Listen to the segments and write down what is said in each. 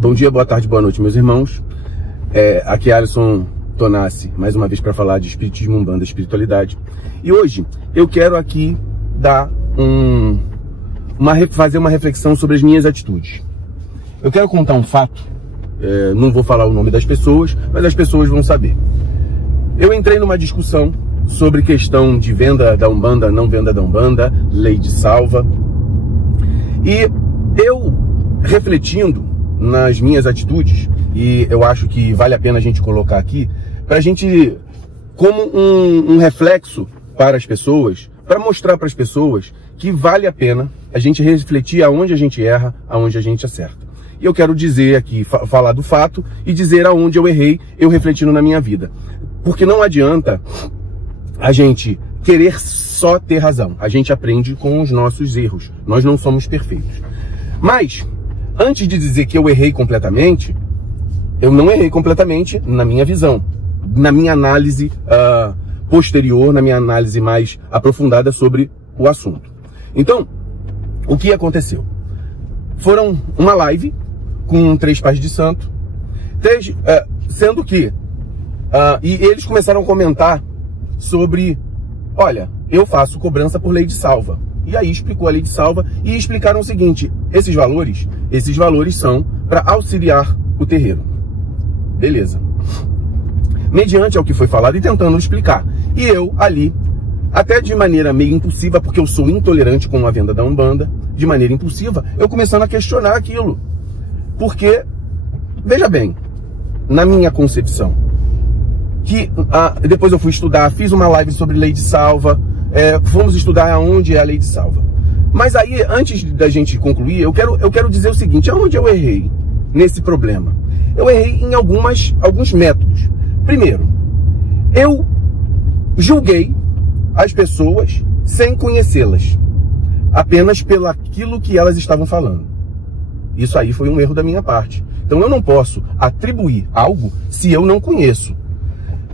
Bom dia, boa tarde, boa noite, meus irmãos. Aqui é Alisson Tonassi, mais uma vez para falar de espiritismo, umbanda, espiritualidade. E hoje eu quero aqui dar fazer uma reflexão sobre as minhas atitudes. Eu quero contar um fato, não vou falar o nome das pessoas, mas as pessoas vão saber. Eu entrei numa discussão sobre questão de venda da Umbanda, não venda da Umbanda, lei de salva. E eu, refletindo nas minhas atitudes, e eu acho que vale a pena a gente colocar aqui, para a gente, como um reflexo para as pessoas, para mostrar para as pessoas que vale a pena a gente refletir aonde a gente erra, aonde a gente acerta. E eu quero dizer aqui, falar do fato e dizer aonde eu errei, eu refletindo na minha vida. Porque não adianta a gente querer só ter razão. A gente aprende com os nossos erros. Nós não somos perfeitos. Mas, antes de dizer que eu errei completamente, eu não errei completamente na minha visão, na minha análise posterior, na minha análise mais aprofundada sobre o assunto. Então, o que aconteceu? Foram uma live com 3 pais de santo, sendo que e eles começaram a comentar sobre, olha, eu faço cobrança por lei de salva. E aí explicou a lei de salva e explicaram o seguinte: esses valores são para auxiliar o terreiro. Beleza. Mediante ao que foi falado e tentando explicar. E eu ali, até de maneira meio impulsiva, porque eu sou intolerante com a venda da Umbanda, de maneira impulsiva, eu começando a questionar aquilo. Porque, veja bem, na minha concepção, que depois eu fui estudar, fiz uma live sobre lei de salva, fomos estudar aonde é a lei de salva. Mas aí, antes da gente concluir, eu quero dizer o seguinte: aonde eu errei nesse problema? Eu errei em alguns métodos. Primeiro, eu julguei as pessoas sem conhecê-las, apenas pelo aquilo que elas estavam falando. Isso aí foi um erro da minha parte. Então eu não posso atribuir algo se eu não conheço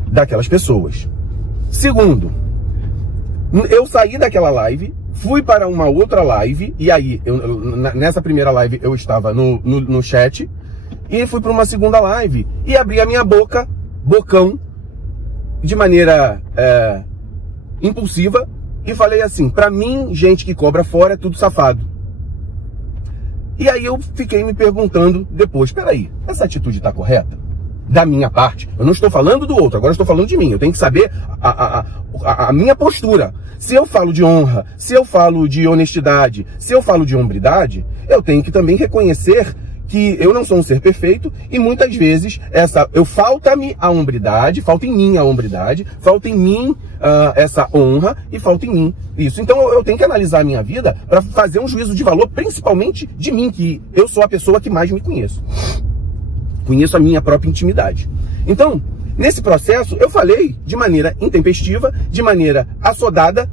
daquelas pessoas. Segundo, eu saí daquela live, fui para uma outra live, e aí, nessa primeira live eu estava no chat, e fui para uma segunda live, e abri a minha bocão, de maneira impulsiva, e falei assim: pra mim, gente que cobra fora é tudo safado. E aí eu fiquei me perguntando depois: peraí, essa atitude está correta? Da minha parte, eu não estou falando do outro, agora eu estou falando de mim. Eu tenho que saber a minha postura. Se eu falo de honra, se eu falo de honestidade, se eu falo de hombridade, eu tenho que também reconhecer que eu não sou um ser perfeito e muitas vezes falta-me a hombridade, falta em mim a hombridade, falta em mim essa honra e falta em mim isso. Então eu tenho que analisar a minha vida para fazer um juízo de valor, principalmente de mim, que eu sou a pessoa que mais me conheço. Conheço a minha própria intimidade. Então, nesse processo, eu falei de maneira intempestiva, de maneira assodada,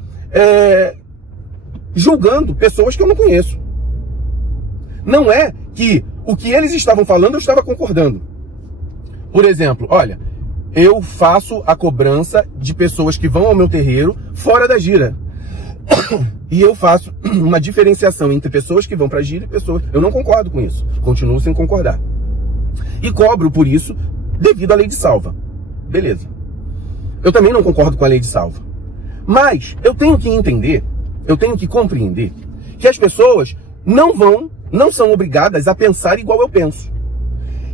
julgando pessoas que eu não conheço. Não é que o que eles estavam falando eu estava concordando. Por exemplo, olha, eu faço a cobrança de pessoas que vão ao meu terreiro fora da gira. E eu faço uma diferenciação entre pessoas que vão para a gira e pessoas... Eu não concordo com isso. Continuo sem concordar. E cobro por isso devido à lei de salva. Beleza. Eu também não concordo com a lei de salva. Mas eu tenho que entender, eu tenho que compreender que as pessoas não são obrigadas a pensar igual eu penso.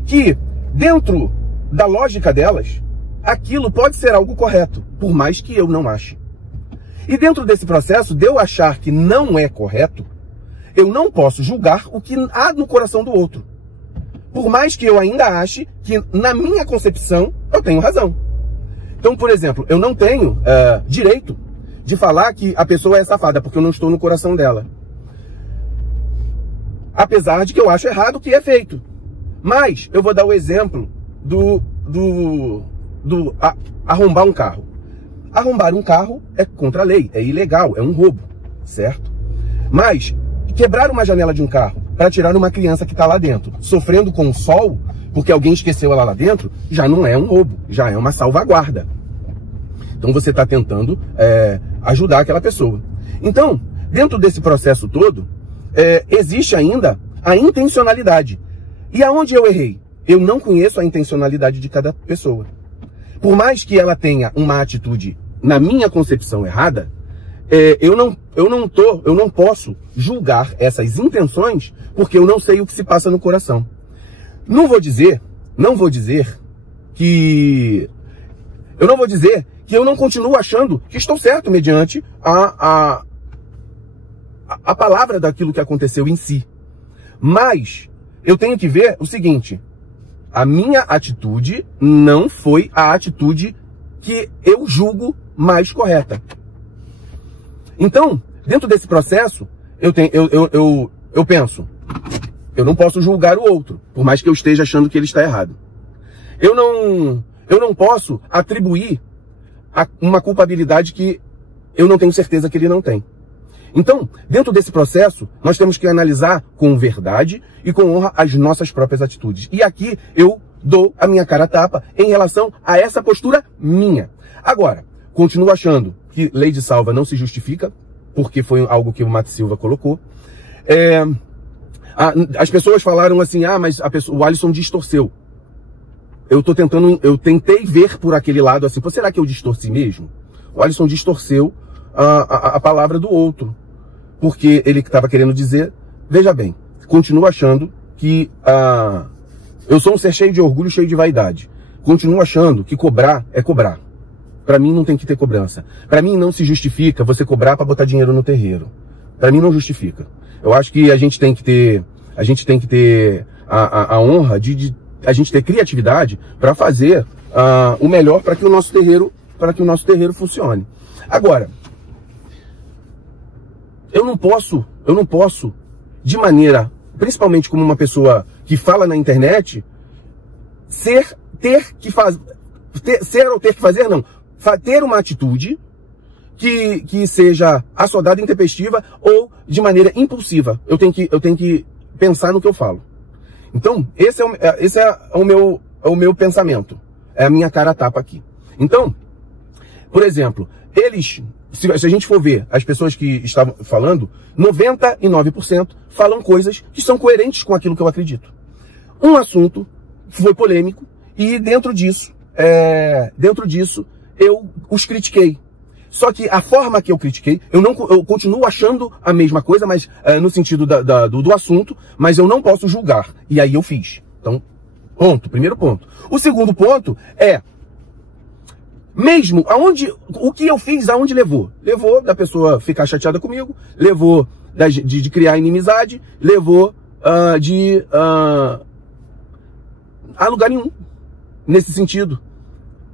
Que dentro da lógica delas, aquilo pode ser algo correto, por mais que eu não ache. E dentro desse processo de eu achar que não é correto, eu não posso julgar o que há no coração do outro. Por mais que eu ainda ache que, na minha concepção, eu tenho razão. Então, por exemplo, eu não tenho direito de falar que a pessoa é safada, porque eu não estou no coração dela. Apesar de que eu acho errado o que é feito. Mas eu vou dar o exemplo do arrombar um carro. Arrombar um carro é contra a lei, é ilegal, é um roubo, certo? Mas quebrar uma janela de um carro para tirar uma criança que está lá dentro, sofrendo com o sol, porque alguém esqueceu ela lá dentro, já não é um roubo, já é uma salvaguarda. Então você está tentando ajudar aquela pessoa. Então, dentro desse processo todo, existe ainda a intencionalidade. E aonde eu errei? Eu não conheço a intencionalidade de cada pessoa. Por mais que ela tenha uma atitude, na minha concepção, errada, eu não posso julgar essas intenções porque eu não sei o que se passa no coração. Não vou dizer que eu não continuo achando que estou certo mediante a palavra daquilo que aconteceu em si. Mas eu tenho que ver o seguinte: a minha atitude não foi a atitude que eu julgo mais correta. Então, dentro desse processo, eu penso, eu não posso julgar o outro, por mais que eu esteja achando que ele está errado. Eu não posso atribuir uma culpabilidade que eu não tenho certeza que ele não tem. Então, dentro desse processo, nós temos que analisar com verdade e com honra as nossas próprias atitudes. E aqui eu dou a minha cara a tapa em relação a essa postura minha. Agora, continuo achando que lei de salva não se justifica, porque foi algo que o Mato Silva colocou. As pessoas falaram assim, mas o Alisson distorceu. Eu tentei ver por aquele lado assim, pô, será que eu distorci mesmo? O Alisson distorceu a palavra do outro, porque ele estava querendo dizer, veja bem, continuo achando que eu sou um ser cheio de orgulho, cheio de vaidade. Continuo achando que cobrar é cobrar. Para mim não tem que ter cobrança. Para mim não se justifica você cobrar para botar dinheiro no terreiro. Para mim não justifica. Eu acho que a gente tem que ter a honra de a gente ter criatividade para fazer o melhor para que o nosso terreiro funcione. Agora, eu não posso, de maneira, principalmente como uma pessoa que fala na internet, ter uma atitude que seja assodada, intempestiva ou de maneira impulsiva. Eu tenho que pensar no que eu falo. Então, esse é o meu pensamento. É a minha cara a tapa aqui. Então, por exemplo, se a gente for ver as pessoas que estavam falando, 99% falam coisas que são coerentes com aquilo que eu acredito. Um assunto foi polêmico e dentro disso eu os critiquei. Só que a forma que eu critiquei, eu continuo achando a mesma coisa, mas no sentido do assunto, mas eu não posso julgar. E aí eu fiz. Então, primeiro ponto. O segundo ponto é, mesmo o que eu fiz, aonde levou? Levou da pessoa ficar chateada comigo, levou de criar inimizade, levou a lugar nenhum, nesse sentido.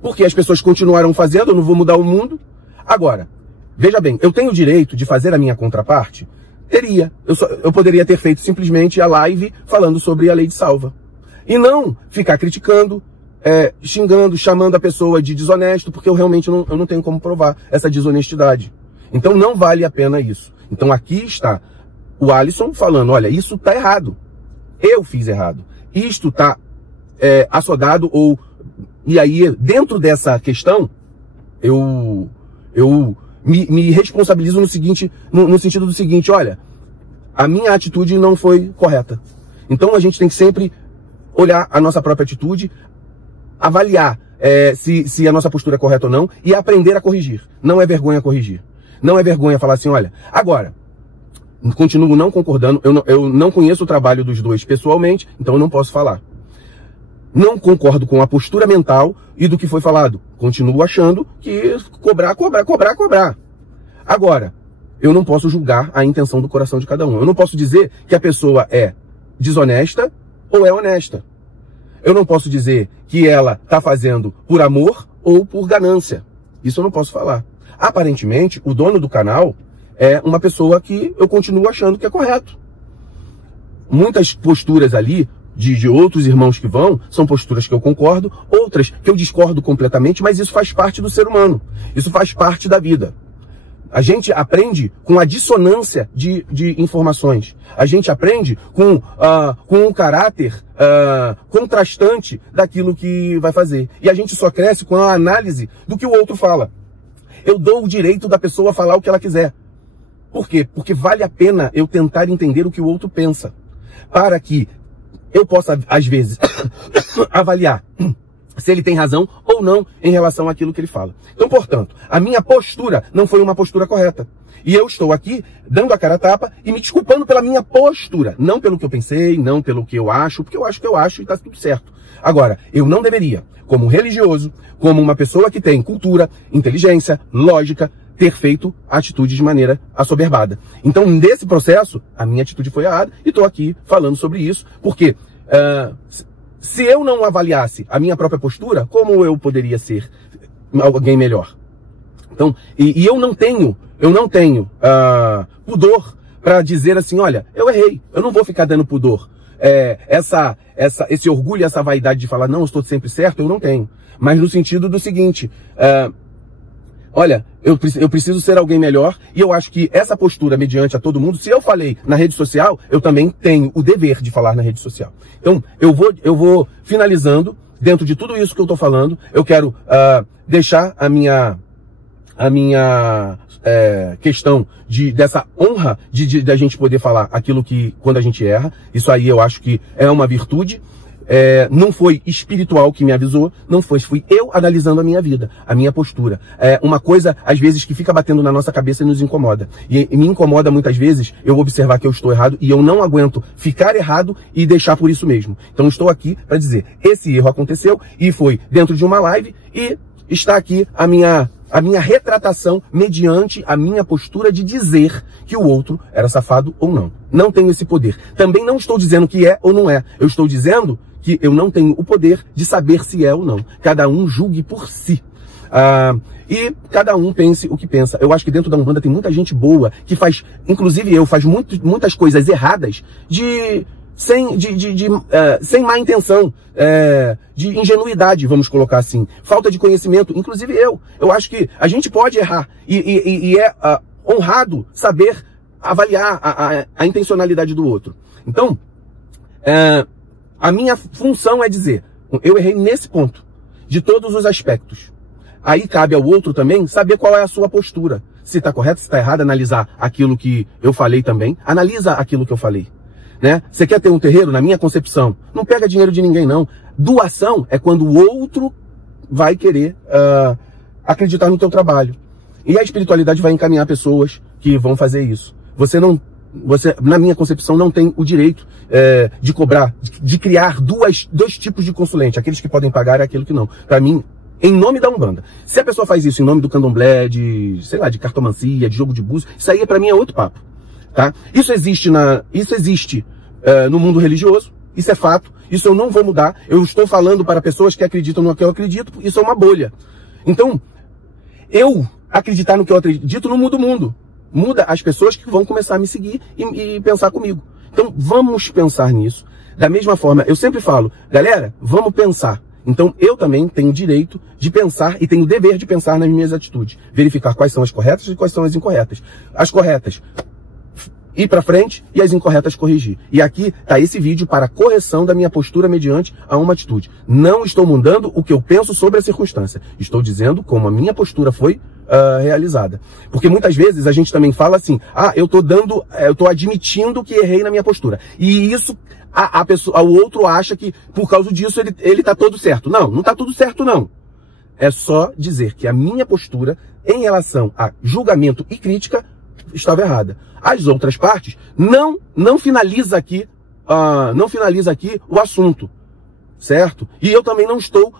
Porque as pessoas continuaram fazendo, eu não vou mudar o mundo. Agora, veja bem, eu tenho o direito de fazer a minha contraparte? Teria. Eu poderia ter feito simplesmente a live falando sobre a lei de salva. E não ficar criticando, xingando, chamando a pessoa de desonesto, porque eu realmente não tenho como provar essa desonestidade. Então não vale a pena isso. Então aqui está o Alisson falando, olha, isso está errado. Eu fiz errado. Isto está assodado ou... E aí, dentro dessa questão, eu me responsabilizo no sentido do seguinte, olha, a minha atitude não foi correta. Então a gente tem que sempre olhar a nossa própria atitude, avaliar se a nossa postura é correta ou não e aprender a corrigir. Não é vergonha corrigir. Não é vergonha falar assim, olha, agora, continuo não concordando, eu não conheço o trabalho dos dois pessoalmente, então eu não posso falar. Não concordo com a postura mental e do que foi falado. Continuo achando que cobrar. Agora, eu não posso julgar a intenção do coração de cada um. Eu não posso dizer que a pessoa é desonesta ou é honesta. Eu não posso dizer que ela está fazendo por amor ou por ganância. Isso eu não posso falar. Aparentemente, o dono do canal é uma pessoa que eu continuo achando que é correto. Muitas posturas ali de outros irmãos que vão, são posturas que eu concordo, outras que eu discordo completamente, mas isso faz parte do ser humano. Isso faz parte da vida. A gente aprende com a dissonância de informações. A gente aprende com um caráter contrastante daquilo que vai fazer. E a gente só cresce com a análise do que o outro fala. Eu dou o direito da pessoa falar o que ela quiser. Por quê? Porque vale a pena eu tentar entender o que o outro pensa. Para que eu possa, às vezes, avaliar se ele tem razão ou não em relação àquilo que ele fala. Então, portanto, a minha postura não foi uma postura correta. E eu estou aqui dando a cara a tapa e me desculpando pela minha postura. Não pelo que eu pensei, não pelo que eu acho, porque eu acho que eu acho e tá tudo certo. Agora, eu não deveria, como religioso, como uma pessoa que tem cultura, inteligência, lógica, ter feito a atitude de maneira assoberbada. Então, nesse processo, a minha atitude foi errada e estou aqui falando sobre isso, porque se eu não avaliasse a minha própria postura, como eu poderia ser alguém melhor? Então, e eu não tenho pudor para dizer assim, olha, eu errei, eu não vou ficar dando pudor. Esse orgulho, essa vaidade de falar, não, eu estou sempre certo, eu não tenho. Mas no sentido do seguinte, olha, eu preciso ser alguém melhor e eu acho que essa postura mediante a todo mundo, se eu falei na rede social, eu também tenho o dever de falar na rede social. Então, eu vou finalizando, dentro de tudo isso que eu estou falando, eu quero deixar a minha questão dessa honra de a gente poder falar aquilo que, quando a gente erra, isso aí eu acho que é uma virtude. Não foi espiritual que me avisou, não foi, fui eu analisando a minha vida, a minha postura. Uma coisa, às vezes, que fica batendo na nossa cabeça e nos incomoda. E me incomoda muitas vezes eu observar que eu estou errado e eu não aguento ficar errado e deixar por isso mesmo. Então estou aqui para dizer, esse erro aconteceu e foi dentro de uma live e está aqui a minha retratação mediante a minha postura de dizer que o outro era safado ou não. Não tenho esse poder. Também não estou dizendo que é ou não é. Eu estou dizendo que eu não tenho o poder de saber se é ou não. Cada um julgue por si. E cada um pense o que pensa. Eu acho que dentro da Umbanda tem muita gente boa que faz, inclusive eu, faz muitas coisas erradas sem má intenção, de ingenuidade, vamos colocar assim, falta de conhecimento, inclusive eu acho que a gente pode errar, e é honrado saber avaliar a intencionalidade do outro. Então, a minha função é dizer, eu errei nesse ponto, de todos os aspectos. Aí cabe ao outro também saber qual é a sua postura, se está correto, se está errado, analisar aquilo que eu falei também, analisa aquilo que eu falei. Né? Você quer ter um terreiro? Na minha concepção, não pega dinheiro de ninguém, não. Doação é quando o outro vai querer acreditar no teu trabalho. E a espiritualidade vai encaminhar pessoas que vão fazer isso. Você, na minha concepção, não tem o direito de cobrar, de criar dois tipos de consulente. Aqueles que podem pagar e aquele que não. Para mim, em nome da Umbanda. Se a pessoa faz isso em nome do candomblé, de cartomancia, de jogo de búzios, isso aí para mim é outro papo. Tá? Isso existe no mundo religioso, isso é fato, isso eu não vou mudar, eu estou falando para pessoas que acreditam no que eu acredito, isso é uma bolha. Então, eu acreditar no que eu acredito não muda o mundo, muda as pessoas que vão começar a me seguir e pensar comigo. Então, vamos pensar nisso. Da mesma forma, eu sempre falo, galera, vamos pensar. Então, eu também tenho direito de pensar e tenho o dever de pensar nas minhas atitudes, verificar quais são as corretas e quais são as incorretas. As corretas, ir para frente, e as incorretas corrigir. E aqui está esse vídeo para correção da minha postura mediante a uma atitude. Não estou mudando o que eu penso sobre a circunstância. Estou dizendo como a minha postura foi realizada. Porque muitas vezes a gente também fala assim, eu estou admitindo que errei na minha postura. E isso, o outro acha que por causa disso ele está todo certo. Não, não está tudo certo não. É só dizer que a minha postura em relação a julgamento e crítica estava errada. As outras partes não finaliza aqui o assunto, certo? E eu também não estou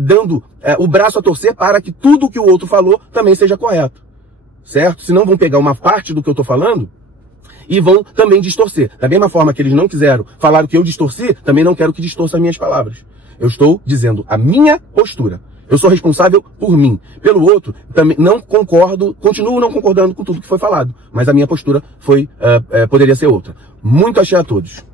dando o braço a torcer para que tudo que o outro falou também seja correto, certo? Senão vão pegar uma parte do que eu estou falando e vão também distorcer. Da mesma forma que eles não quiseram falar o que eu distorci, também não quero que distorça as minhas palavras. Eu estou dizendo a minha postura. Eu sou responsável por mim. Pelo outro, também não concordo, continuo não concordando com tudo que foi falado. Mas a minha postura poderia ser outra. Muito axé a todos.